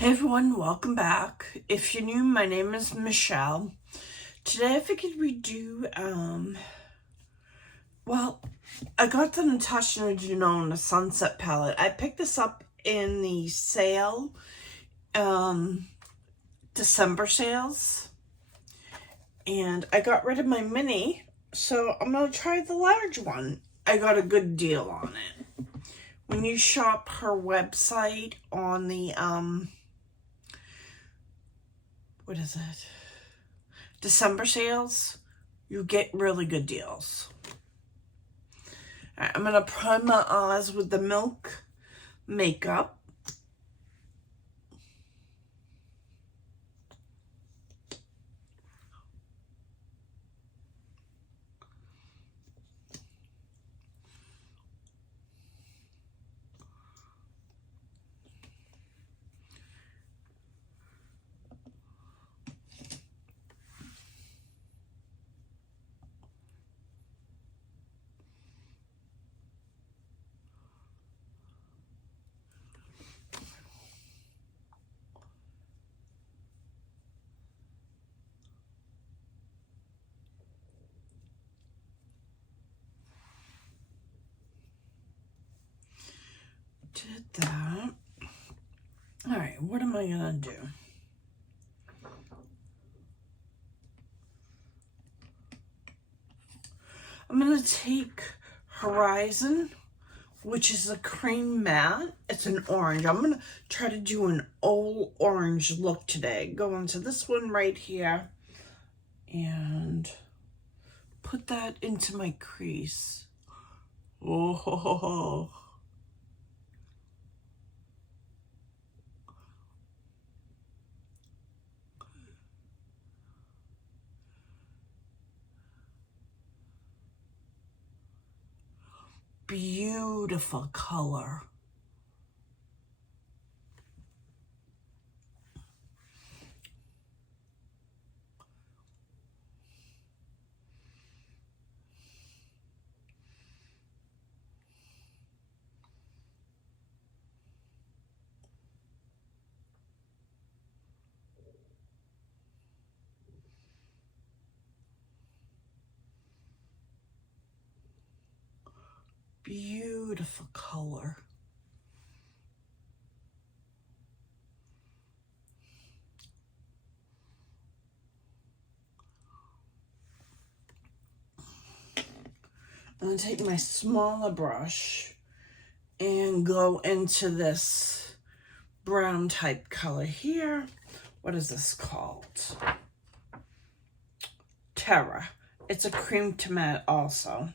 Hey everyone, welcome back. If you're new, my name is Michelle. Today I figured we'd do, I got the Natasha Denona Sunset palette. I picked this up in the sale, December sales. And I got rid of my mini, so I'm going to try the large one. I got a good deal on it. When you shop her website on the, what is it? December sales, you get really good deals. All right, I'm going to prime my eyes with the Milk makeup. Did that. All right, what am I gonna do? I'm gonna take Horizon, which is a cream matte. It's an orange. I'm gonna try to do an all orange look today. Go into this one right here and put that into my crease. Oh. Beautiful color. Beautiful color. I'm going to take my smaller brush and go into this brown type color here. What is this called? Terra. It's a cream to matte also.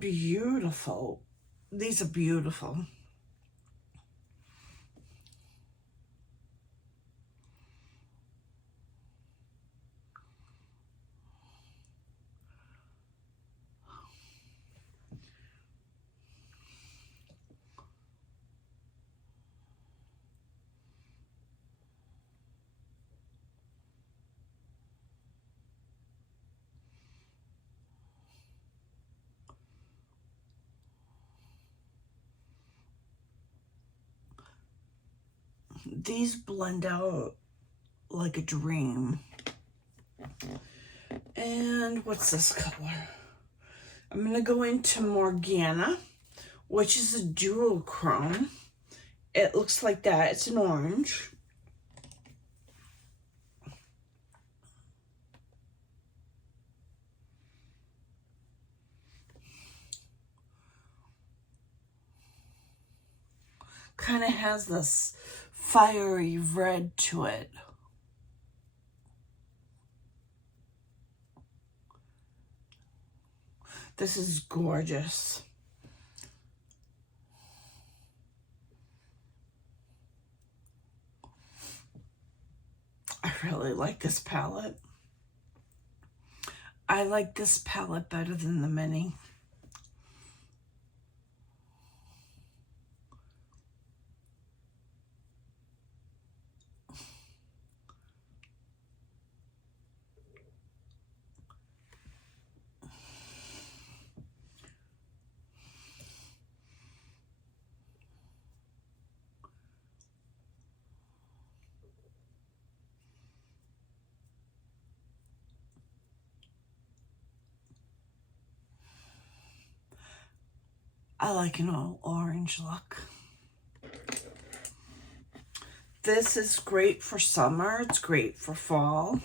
Beautiful. These are beautiful. These blend out like a dream. And what's this color? I'm going to go into Morgana, which is a dual chrome. It looks like that. It's an orange. Kind of has this fiery red to it. This is gorgeous. I really like this palette. I like this palette better than the mini. I like an all orange look. This is great for summer. It's great for fall.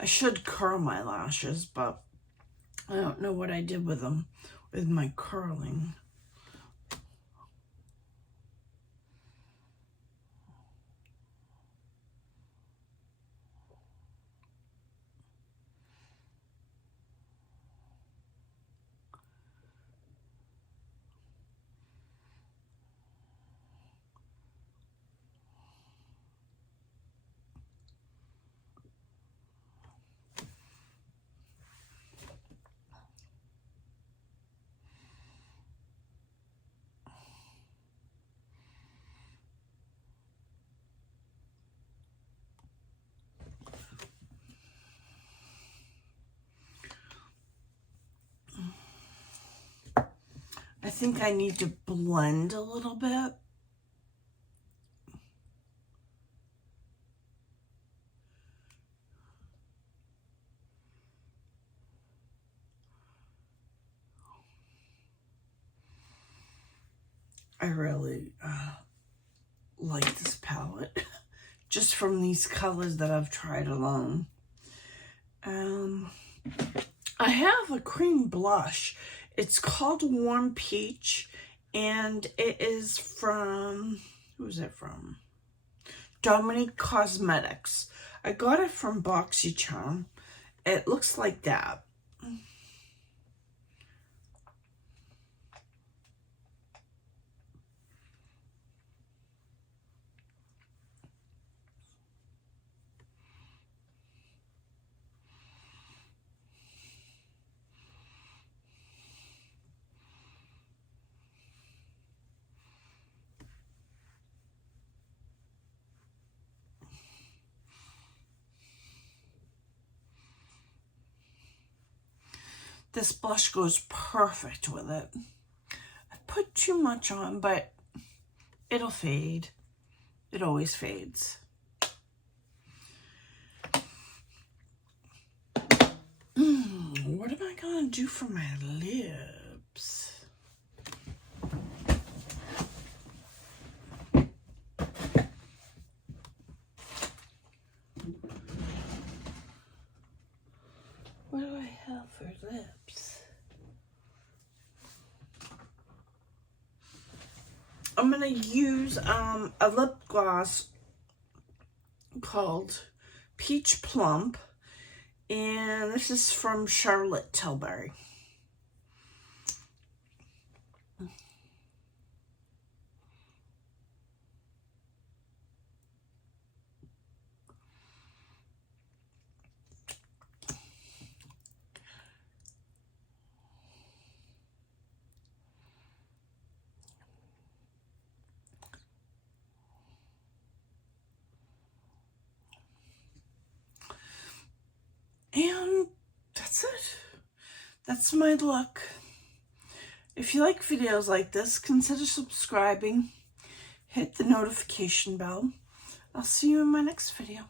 I should curl my lashes, but I don't know what I did with them, with my curling. I think I need to blend a little bit. I really like this palette just from these colors that I've tried alone. I have a cream blush. It's called Warm Peach, and it is from, who is it from? Dominique Cosmetics. I got it from BoxyCharm. It looks like that. This blush goes perfect with it. I put too much on, but it'll fade. It always fades. What am I gonna do for my lips? What do I have for lips? I'm gonna use a lip gloss called Peach Plump, and this is from Charlotte Tilbury. And that's it. That's my look. If you like videos like this, consider subscribing. Hit the notification bell. I'll see you in my next video.